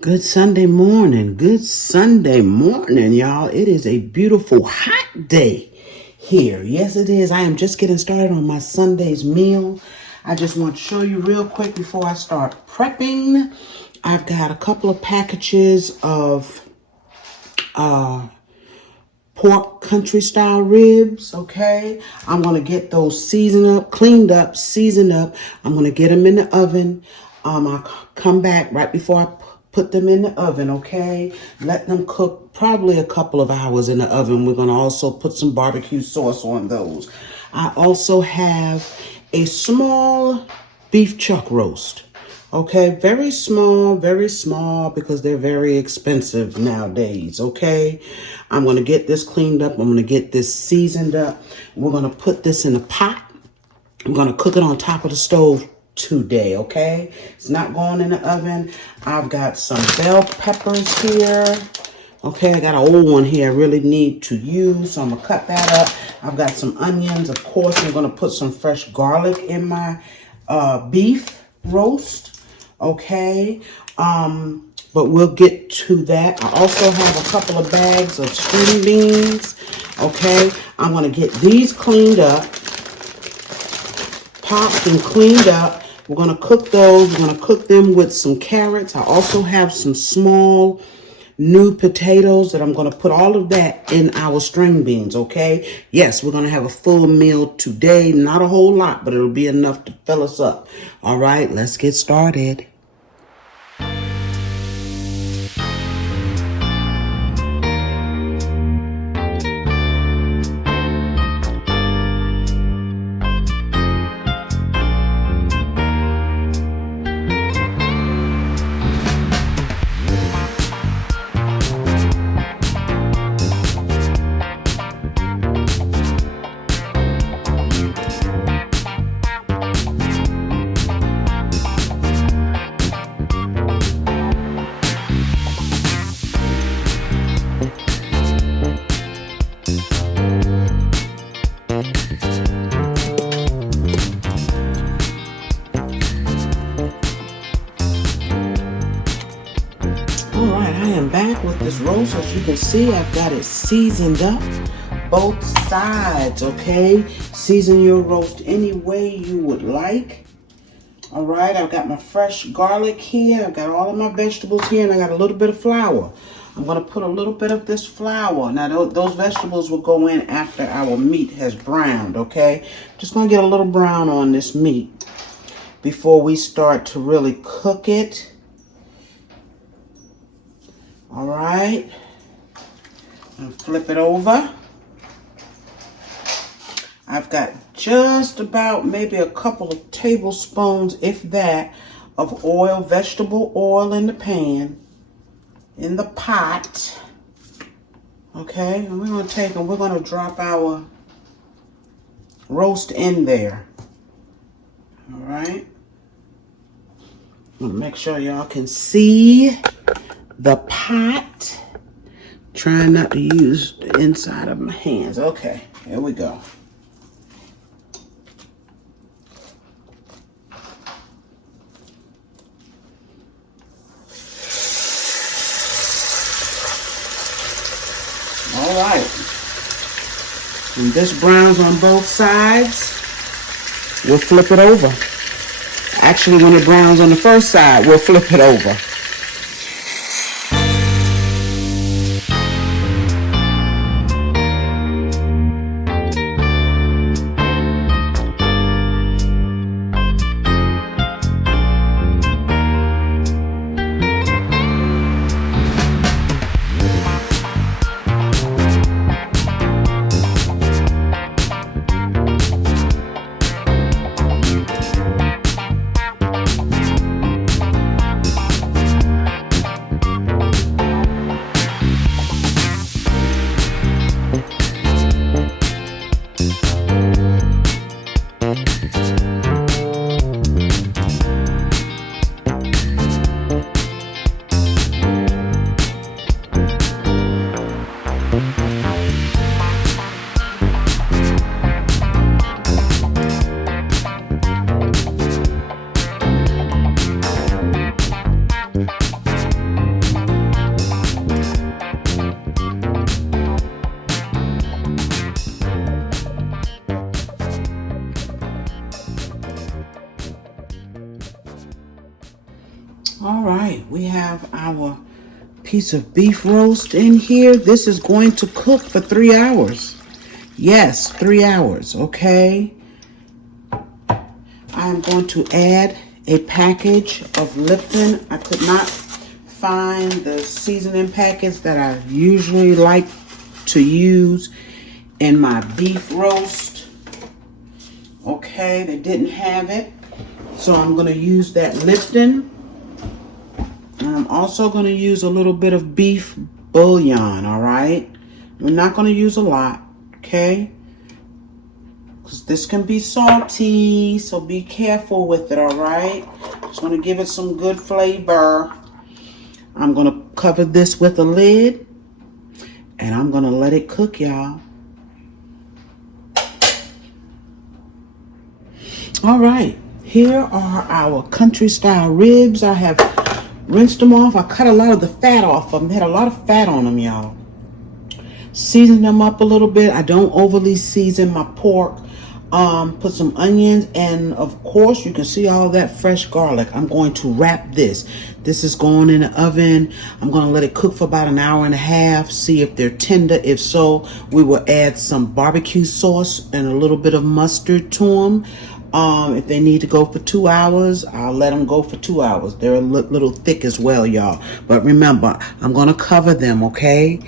Good Sunday morning. Good Sunday morning, y'all. It is a beautiful hot day here. Yes, it is. I am just getting started on my Sunday's meal. I just want to show you real quick before I start prepping. I've got a couple of packages of pork country style ribs. Okay, I'm gonna get those seasoned up, cleaned up, seasoned up. I'm gonna get them in the oven. I'll come back right before I put them in the oven. Okay, let them cook probably a couple of hours in the oven. We're gonna also put some barbecue sauce on those. I also have a small beef chuck roast. Okay, very small because they're very expensive nowadays. Okay, I'm going to get this cleaned up. I'm going to get this seasoned up. We're going to put this in a pot. I'm going to cook it on top of the stove today. Okay, it's not going in the oven. I've got some bell peppers here. Okay, I got an old one here I really need to use, so I'm going to cut that up. I've got some onions. Of course, I'm going to put some fresh garlic in my beef roast. Okay, but we'll get to that. I also have a couple of bags of string beans. Okay, I'm going to get these cleaned up, popped and cleaned up. We're going to cook those. We're going to cook them with some carrots. I also have some small new potatoes that I'm going to put all of that in our string beans. Okay, yes, we're going to have a full meal today. Not a whole lot, but it'll be enough to fill us up. All right, let's get started. Alright, I am back with this roast. As you can see, I've got it seasoned up, both sides, okay? Season your roast any way you would like. Alright, I've got my fresh garlic here. I've got all of my vegetables here, and I got a little bit of flour. I'm going to put a little bit of this flour. Now, those vegetables will go in after our meat has browned, okay? Just going to get a little brown on this meat before we start to really cook it. All right, and flip it over. I've got just about maybe a couple of tablespoons, if that, of oil, vegetable oil in the pan, in the pot. Okay, and we're going to take and we're going to drop our roast in there. All right. I'm going to make sure y'all can see the pot. Trying not to use the inside of my hands. Okay, here we go. All right. When this browns on both sides, we'll flip it over. Actually, when it browns on the first side, we'll flip it over. All right, we have our piece of beef roast in here. This is going to cook for 3 hours. Yes, 3 hours, okay? I'm going to add a package of Lipton. I could not find the seasoning package that I usually like to use in my beef roast. Okay, they didn't have it. So I'm going to use that Lipton. And I'm also going to use a little bit of beef bouillon, all right? We're not going to use a lot, okay? Because this can be salty, so be careful with it, all right? Just want to give it some good flavor. I'm going to cover this with a lid, and I'm going to let it cook, y'all. All right, here are our country style ribs. I have rinsed them off. I cut a lot of the fat off of them. They had a lot of fat on them, y'all. Season them up a little bit. I don't overly season my pork. Put some onions, and of course you can see all that fresh garlic. I'm going to wrap this. This is going in the oven. I'm going to let it cook for about an hour and a half. See if they're tender. If so, we will add some barbecue sauce and a little bit of mustard to them. If they need to go for 2 hours, I'll let them go for 2 hours. They're a little thick as well, y'all. But remember, I'm going to cover them, okay?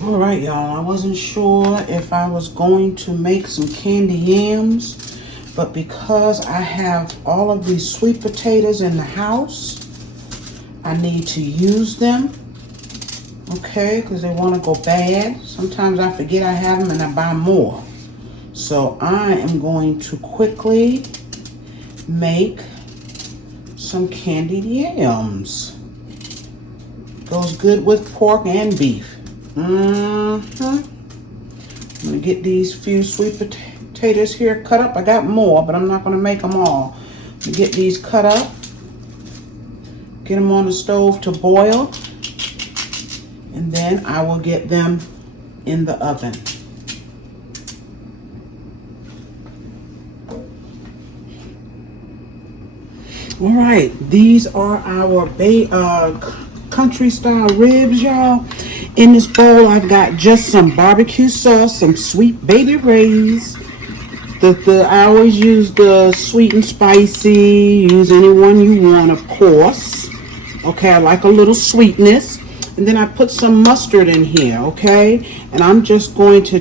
All right, y'all, I wasn't sure if I was going to make some candy yams, but because I have all of these sweet potatoes in the house, I need to use them, okay, because they want to go bad. Sometimes I forget I have them and I buy more. So I am going to quickly make some candied yams. Goes good with pork and beef. I'm gonna get these few sweet potatoes here cut up. I got more, but I'm not gonna make them all. I'm gonna get these cut up, get them on the stove to boil, and then I will get them in the oven. All right, these are our country style ribs, y'all. In this bowl, I've got just some barbecue sauce, some sweet baby rays. I always use the sweet and spicy. Use any one you want, of course. Okay, I like a little sweetness. And then I put some mustard in here, okay? And I'm just going to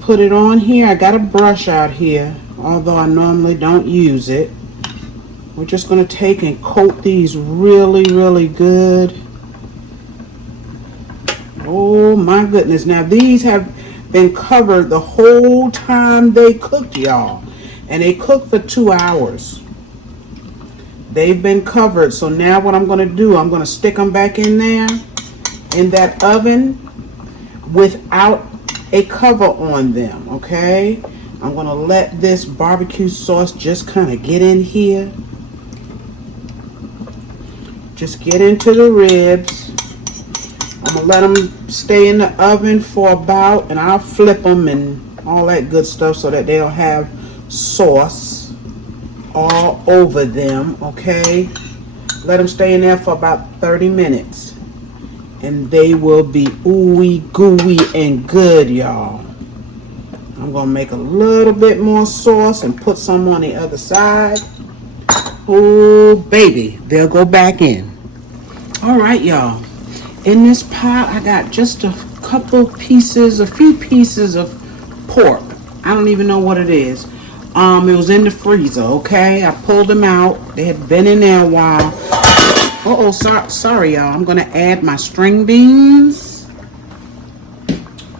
put it on here. I got a brush out here, although I normally don't use it. We're just going to take and coat these really, really good. Oh my goodness. Now these have been covered the whole time they cooked, y'all. And they cooked for 2 hours. They've been covered. So now what I'm going to do, I'm going to stick them back in there in that oven without a cover on them, okay? I'm going to let this barbecue sauce just kind of get in here. just get into the ribs. I'm gonna let them stay in the oven for about, and I'll flip them and all that good stuff so that they'll have sauce all over them, okay? Let them stay in there for about 30 minutes. And they will be ooey gooey and good, y'all. I'm gonna make a little bit more sauce and put some on the other side. Oh, baby, they'll go back in. All right, y'all. In this pot, I got just a few pieces of pork. I don't even know what it is. It was in the freezer, okay? I pulled them out. They had been in there a while. Sorry, y'all. I'm gonna add my string beans.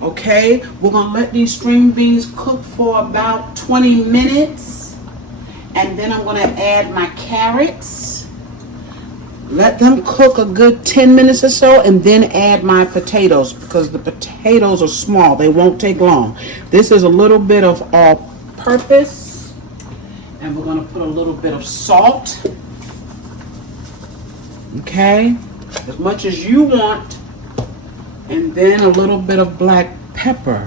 Okay, we're gonna let these string beans cook for about 20 minutes. And then I'm gonna add my carrots. Let them cook a good 10 minutes or so, and then add my potatoes, because the potatoes are small. They won't take long. This is a little bit of all-purpose, and we're going to put a little bit of salt. Okay, as much as you want, and then a little bit of black pepper.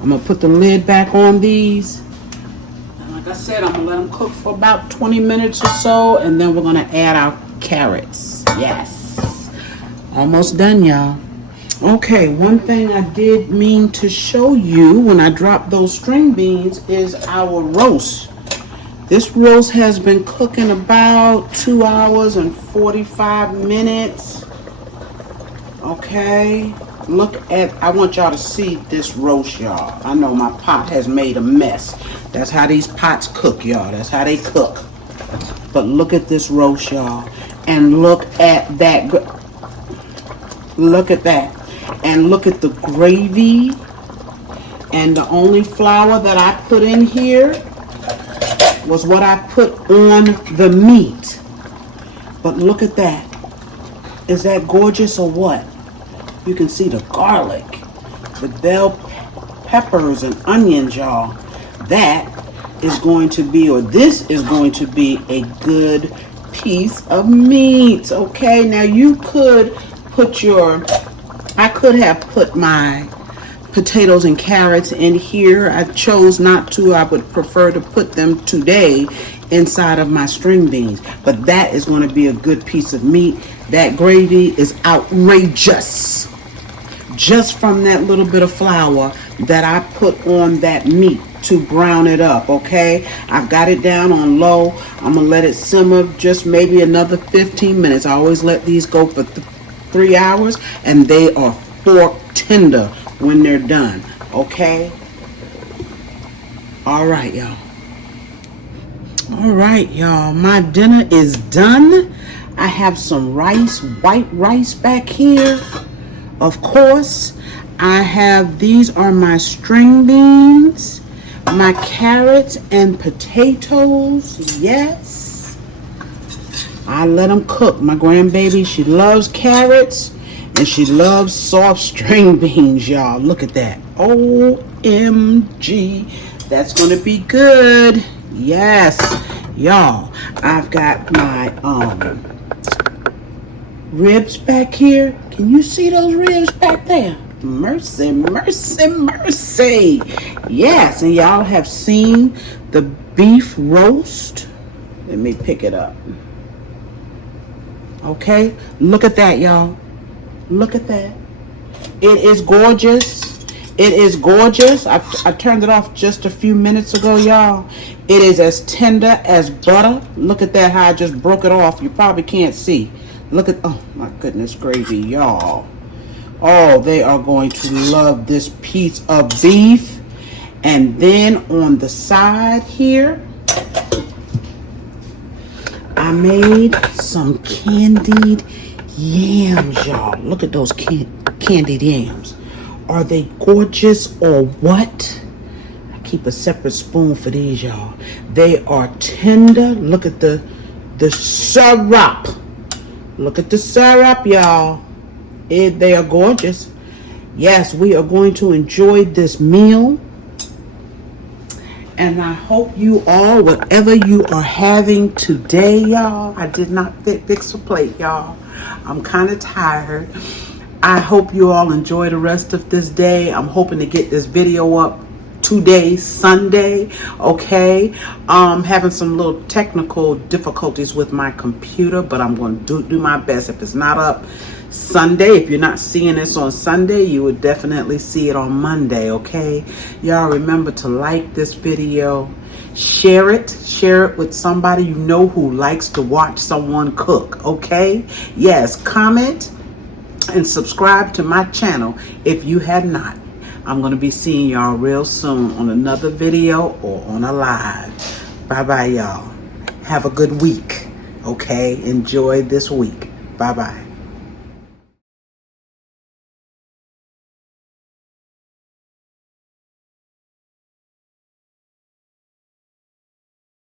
I'm going to put the lid back on these. And like I said, I'm going to let them cook for about 20 minutes or so, and then we're going to add our carrots. Yes, almost done, y'all. Okay, one thing I did mean to show you when I dropped those string beans is our roast. This roast has been cooking about 2 hours and 45 minutes. Okay, I want y'all to see this roast, y'all. I know my pot has made a mess. That's how these pots cook, y'all. That's how they cook. But look at this roast, y'all. And look at that. Look at that. And look at the gravy. And the only flour that I put in here was what I put on the meat. But look at that. Is that gorgeous or what? You can see the garlic, the bell peppers and onions, y'all. That is going to be, or this is going to be, a good piece of meat. Okay, now you could put I could have put my potatoes and carrots in here. I chose not to. I would prefer to put them today inside of my string beans. But that is going to be a good piece of meat. That gravy is outrageous. Just from that little bit of flour that I put on that meat to brown it up, okay? I've got it down on low. I'm gonna let it simmer just maybe another 15 minutes. I always let these go for 3 hours, and they are fork tender when they're done, okay? All right, y'all. All right, y'all. My dinner is done. I have some rice, white rice back here. Of course, these are my string beans, my carrots and potatoes. Yes, I let them cook. My grandbaby, she loves carrots and she loves soft string beans, y'all. Look at that. OMG, that's gonna be good. Yes, y'all. I've got my ribs back here. Can you see those ribs back there? Mercy, mercy, mercy. Yes, and y'all have seen the beef roast. Let me pick it up. Okay, look at that, y'all. Look at that. It is gorgeous. It is gorgeous. I turned it off just a few minutes ago, y'all. It is as tender as butter. Look at that, how I just broke it off. You probably can't see. Look at, oh my goodness gravy, y'all. Oh, they are going to love this piece of beef. And then on the side here, I made some candied yams, y'all. Look at those candied yams. Are they gorgeous or what? I keep a separate spoon for these, y'all. They are tender. Look at the syrup. Look at the syrup, y'all. They are gorgeous. Yes, we are going to enjoy this meal. And I hope you all, whatever you are having today, y'all, I did not fix a plate, y'all. I'm kind of tired. I hope you all enjoy the rest of this day. I'm hoping to get this video up today, Sunday, okay? Having some little technical difficulties with my computer, but I'm going to do my best. If it's not up Sunday, if you're not seeing this on Sunday, you would definitely see it on Monday, okay? Y'all remember to like this video, share it with somebody you know who likes to watch someone cook, okay? Yes, comment and subscribe to my channel if you have not. I'm going to be seeing y'all real soon on another video or on a live. Bye-bye, y'all. Have a good week, okay? Enjoy this week. Bye-bye.